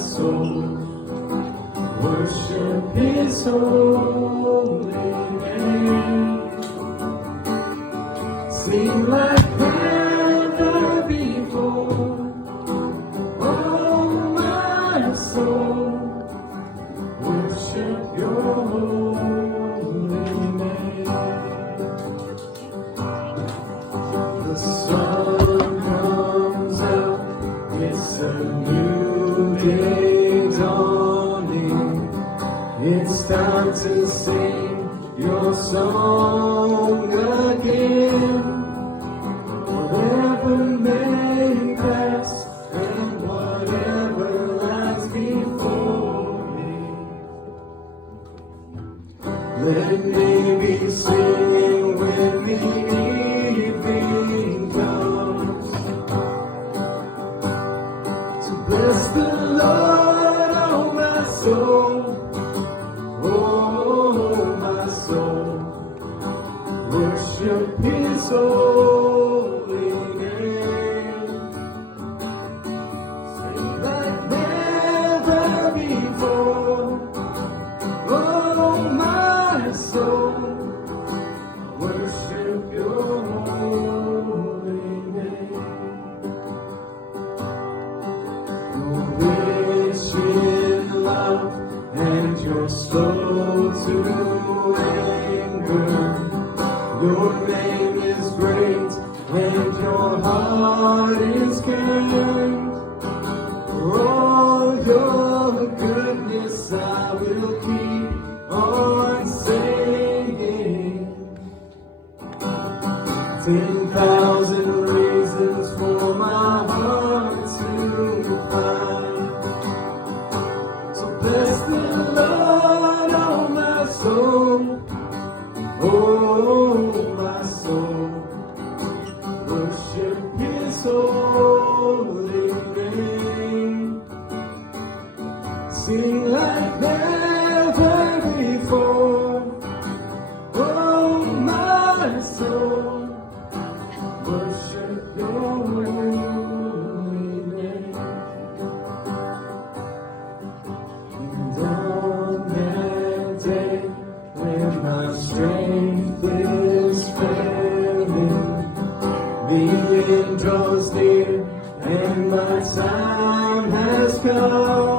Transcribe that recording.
soul, worship His holy name. Sing like never before, oh my soul, worship Your holy name. The sun comes out, it's a new day dawning. It's time to sing Your song again. Whatever may pass and whatever lies before me, let me be singing when the evening comes. So bless the Lord, oh my soul, oh my soul, worship His holy name. Sing like never before, oh my soul, worship Your holy name. You're rich in love and You're slow to anger. Your name is great and Your heart is kind. For all Your goodness I will keep on singing. 10,000 reasons for my heart to find. So bless the Lord, oh my soul, oh my soul, worship His holy name. Sing like never before, oh my soul, worship Your holy name. And on that day when my strength is failing, the end draws near and my time has come.